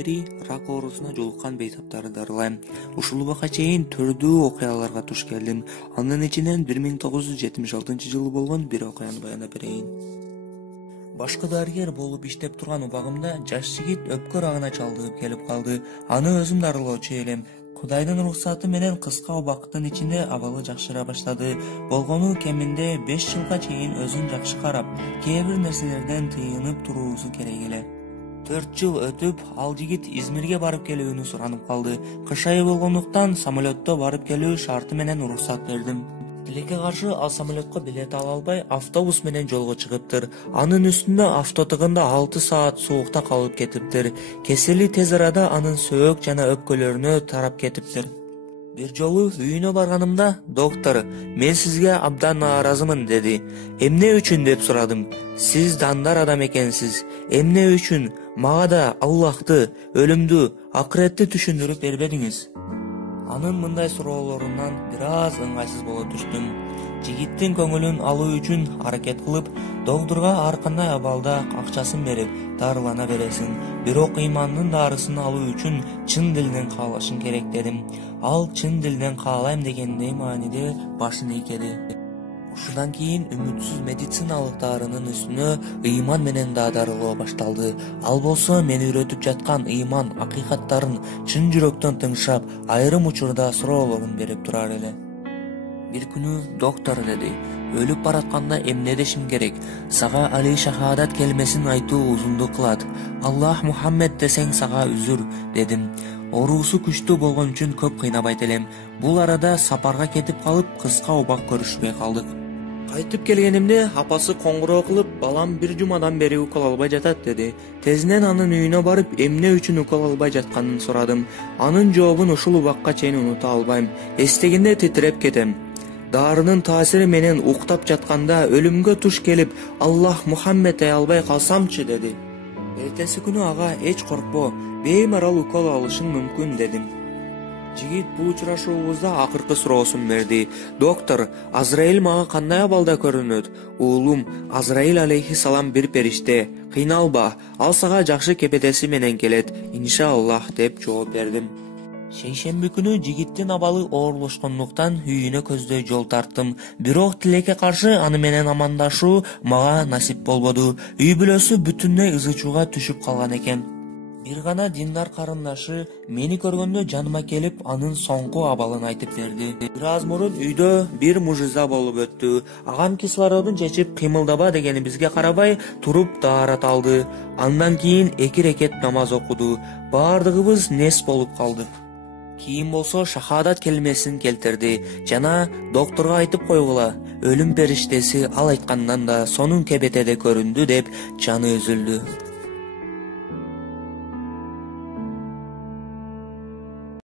бери рак оорусуна жолуккан бейтаптарды дарылайм. Ушул убакка чейин түрдүү окуяларга туш келдим. Анын ичинен 1976 болгон бир окуяны баяндап берейин. Башкы дарыгер болуп иштеп турган убагымда жаш жигит өпкө рагына чалдыгып келип калды. Аны өзүм дарылоочу элем. Кудайдын уруксаты менен кыска убакыттын ичинде абалы жакшыра баштады. Болгону кеминде 5 жылга чейин өзүн жакшы карап, кээ бир нерселерден тыйынып туруусу керек эле. 4 жыл өтүп, ал жигит Измирге барып келүүнү суранып калды. Кыш айы болгондуктан самолетто барып келүү шарты менен уруксат бердим. Тилекке каршы ал самолетко билет ала албай, автобус менен жолго чыгыптыр. Анын үстүндө автотыгында 6 саат суукта калып кетиптир. Кесели тез арада анын сөөк жана өпкөлөрүнө тарап кетиптир. Бир жолу үйүнө барганымда, доктор, мен сизге абдан нааразымын деди. Эмне үчүн деп сурадым. Сиз дандар адам экенсиз. Эмне үчүн мага да Аллахты, өлүмдү, акыретти түшүндүрүп бербедиңиз? Анын мындай суроолорунан бир аз ыңгайсыз боло түштүм. Жигиттин көңүлүн алуу үчүн аракет кылып, доктурга ар кандай абалда акчасын берип, дарылана бересиң. Бирок ыймандын дарысын алуу үчүн чын дилинен каалашың керек дедим. Ал чын дилинен каалайм дегендей мааниде башын ийкеди. Ушудан кийин үмүтсүз медициналык дарынын үстүнө ыйман менен да дарылоо башталды. Ал болсо мени үйрөтүп жаткан ыйман акыйкаттарын чын жүрөктөн тыңшап, айрым учурда суроолорун берип турар эле. Бир күнү доктор деди, өлүп баратканда эмне дешим керек? Сага али шахадат келмесин айтуу узундук кылат. Аллах Мухаммед десең сага үзүр, дедим. Оруусу күчтүү болгон үчүн көп кыйнабайт элем. Бул арада сапарга кетип калып, кыска убак көрүшпөй калдык. Кайтып келгенимде апасы коңгуроо кылып, балам бир жумадан бери укол албай жатат деди. Тезинен анын үйүнө барып, эмне үчүн укол албай жатканын сурадым. Анын жообун ушул убакка чейин унута албайм. Эстегенде титиреп кетем. Дарынын таасири менен уктап жатканда өлүмгө туш келип, Аллах Мухаммед ай албай калсамчы деди. Эртеси күнү ага эч коркпо, беймарал укол алышың мүмкүн дедим. Жигит бул учурашуубузда акыркы суроосун берди. Доктор, Азраил мага кандай абалда көрүнөт? Уулум, Азраил алейхиссалам бир периште. Кыйналба, ал сага жакшы кепедеси менен келет, иншаллах деп жооп бердим. Шейшемби күнү жигиттин абалы оорлошкондуктан үйүнө көздөй жол тарттым. Бирок тилекке каршы аны менен амандашуу мага насип болбоду. Үй бүлөсү бүтүндөй ызы-чууга түшүп калган экен. Бир гана диндар карындашы мени көргөндө жаныма келип, анын соңку абалын айтып берди. Бир аз мурун үйдө бир мужиза болуп өттү. Агам кислородун чечип кыймылдаба дегенибизге карабай туруп даарат алды. Андан кийин 2 рекет намаз окуду. Бардыгыбыз нес болуп калдык. Кийин болсо шахадат келмесин келтирди жана докторго айтып койгула, өлүм периштеси ал айткандан да сонун кебетеде көрүндү деп жаны үзүлдү.